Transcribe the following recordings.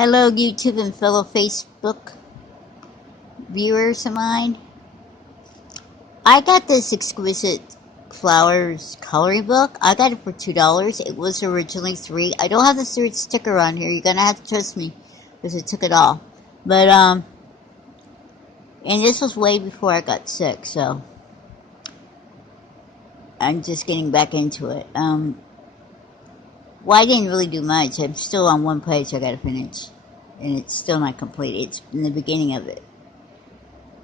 Hello, YouTube and fellow Facebook viewers of mine. I got this exquisite flowers coloring book. I got it for $2. It was originally $3. I don't have the third sticker on here. You're gonna have to trust me because I took it off. But and this was way before I got sick, so I'm just getting back into it. Well, I didn't really do much. I'm still on one page I gotta finish, and it's still not complete. It's in the beginning of it.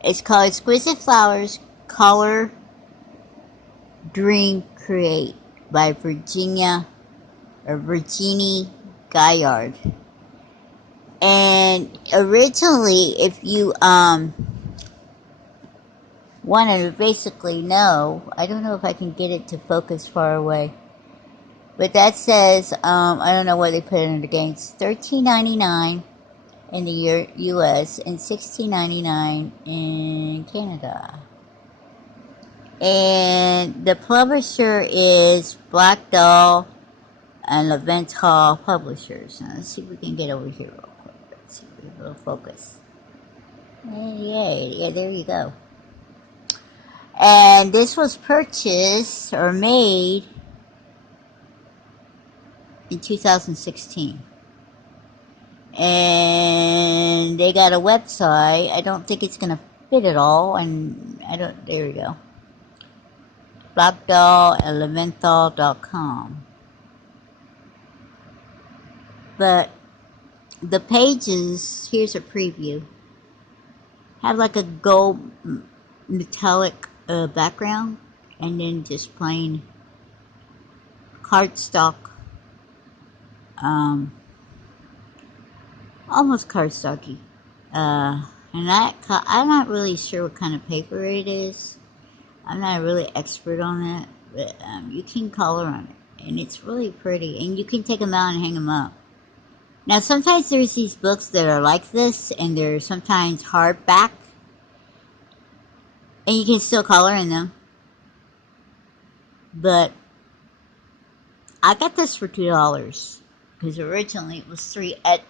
It's called Exquisite Flowers Color Dream Create by Virginie Gaillard. And originally, if you want to basically know, I don't know if I can get it to focus far away, but that says I don't know what they put it against. $13.99 in the U.S. and $16.99 in Canada. And the publisher is Black Doll and Leventhal Publishers. Now, let's see if we can get over here real quick. Let's see if it'll focus. Yeah, there you go. And this was purchased or made in 2016. And they got a website. I don't think it's going to fit it all. And there we go. Blackdoll and Leventhal.com. But the pages, here's a preview, have like a gold metallic background, and then just plain cardstock, almost cardstocky. And I'm not really sure what kind of paper it is. I'm not really expert on that, but you can color on it, and it's really pretty, and you can take them out and hang them up. Now, sometimes there's these books that are like this, and they're sometimes hardback, and you can still color in them. But I got this for $2 because originally it was $3 at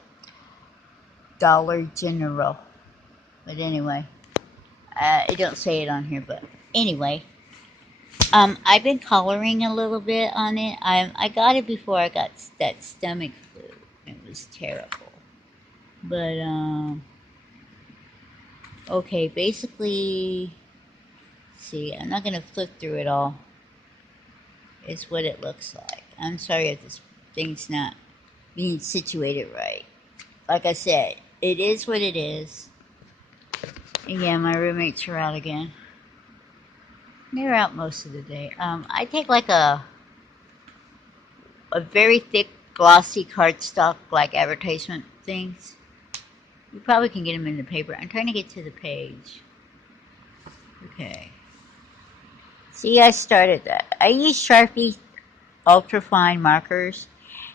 Dollar General. But anyway, it don't say it on here. But anyway, I've been coloring a little bit on it. I got it before I got that stomach flu. It was terrible. But okay, basically, see, I'm not gonna flip through it all. It's what it looks like. I'm sorry if this thing's not being situated right. Like I said, it is what it is. And yeah, my roommates are out again. They're out most of the day. I take like a very thick, glossy cardstock, like advertisement things. You probably can get them in the paper. I'm trying to get to the page. Okay. See, I started that. I use Sharpie ultrafine markers.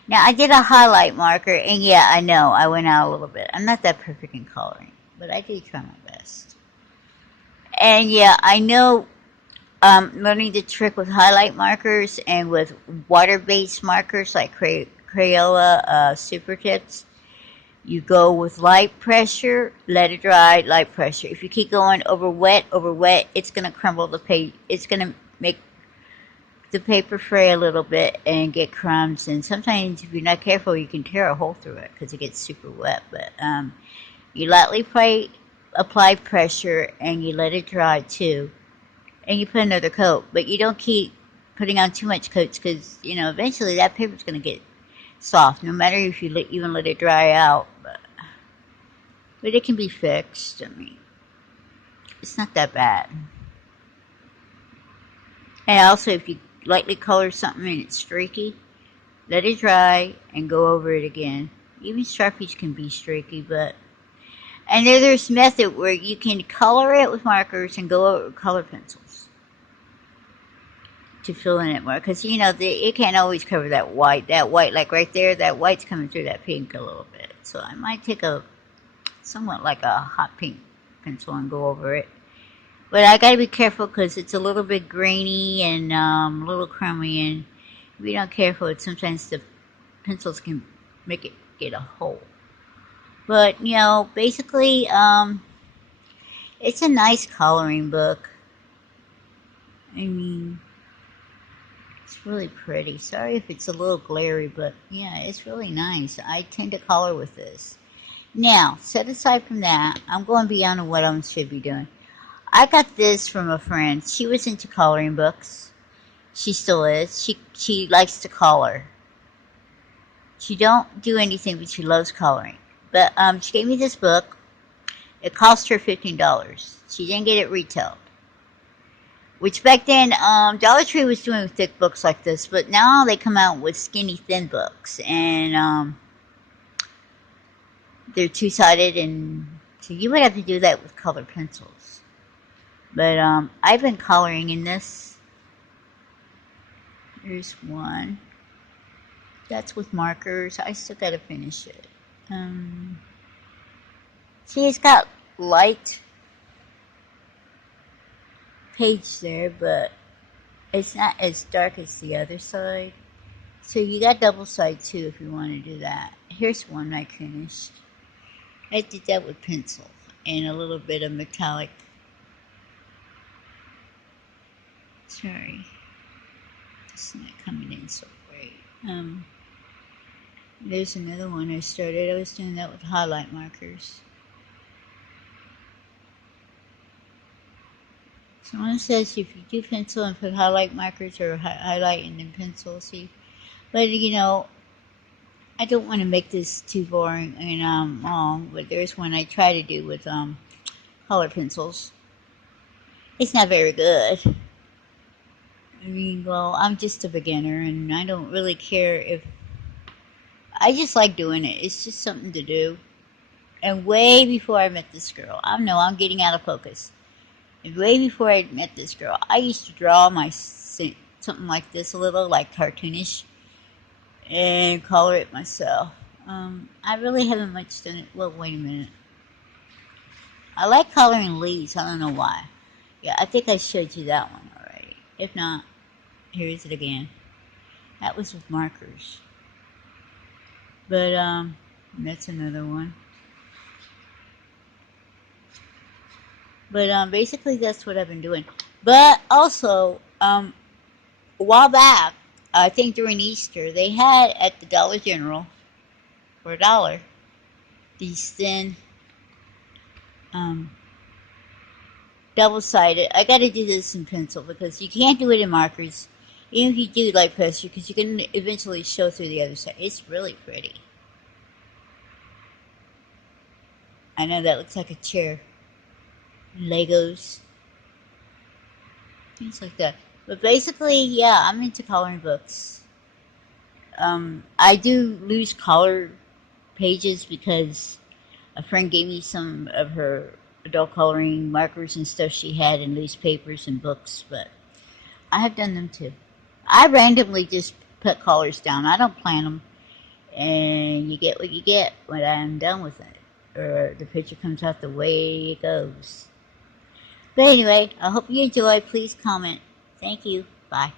Now, I did a highlight marker, and yeah, I know, I went out a little bit. I'm not that perfect in coloring, but I do try my best. And yeah, I know learning the trick with highlight markers and with water-based markers like Crayola Super Tips. You go with light pressure, let it dry, light pressure. If you keep going over wet, it's going to crumble the page. It's going to make the paper fray a little bit and get crumbs. And sometimes if you're not careful, you can tear a hole through it because it gets super wet. But you lightly apply pressure and you let it dry too. And you put another coat. But you don't keep putting on too much coats because, you know, eventually that paper's going to get soft, no matter if you even let it dry out. But it can be fixed. I mean, it's not that bad. And also, if you lightly color something and it's streaky, let it dry and go over it again. Even Sharpies can be streaky, but... And there's a method where you can color it with markers and go over with color pencils to fill in it more. Because, you know, it can't always cover that white. That white, like right there, that white's coming through that pink a little bit. So I might take somewhat like a hot pink pencil and go over it. But I gotta be careful because it's a little bit grainy and a little crummy, and if you're not careful, sometimes the pencils can make it get a hole. But, you know, basically, it's a nice coloring book. I mean, it's really pretty. Sorry if it's a little glary, but yeah, it's really nice. I tend to color with this. Now, set aside from that, I'm going beyond what I should be doing. I got this from a friend. She was into coloring books. She still is. She likes to color. She don't do anything, but she loves coloring. But she gave me this book. It cost her $15. She didn't get it retailed. Which back then, Dollar Tree was doing thick books like this, but now they come out with skinny, thin books, and they're two-sided, and so you would have to do that with colored pencils. But I've been coloring in this. Here's one. That's with markers. I still gotta finish it. See, it's got light page there, but it's not as dark as the other side. So you got double side too if you want to do that. Here's one I finished. I did that with pencil and a little bit of metallic. Sorry, it's not coming in so great. There's another one I started. I was doing that with highlight markers. Someone says if you do pencil and put highlight markers or highlight and then pencil, see. But you know, I don't want to make this too boring and long. But there's one I try to do with color pencils. It's not very good. I mean, well, I'm just a beginner and I don't really care if. I just like doing it. It's just something to do. And way before I met this girl, I know I'm getting out of focus. And way before I met this girl, I used to draw my something like this, a little like cartoonish, and color it myself. I really haven't much done it. Well, wait a minute. I like coloring leaves. I don't know why. Yeah, I think I showed you that one already. If not, here's it again. That was with markers. But that's another one. But basically that's what I've been doing. But also, a while back, I think during Easter, they had at the Dollar General for $1 these thin double-sided. I got to do this in pencil because you can't do it in markers. Even if you do light pressure, because you can eventually show through the other side. It's really pretty. I know that looks like a chair. Legos. Things like that. But basically, yeah, I'm into coloring books. I do lose color pages because a friend gave me some of her adult coloring markers and stuff she had in loose papers and books, but I have done them too. I randomly just put colors down. I don't plan them, and you get what you get when I'm done with it, or the picture comes out the way it goes. But anyway, I hope you enjoy. Please comment. Thank you. Bye.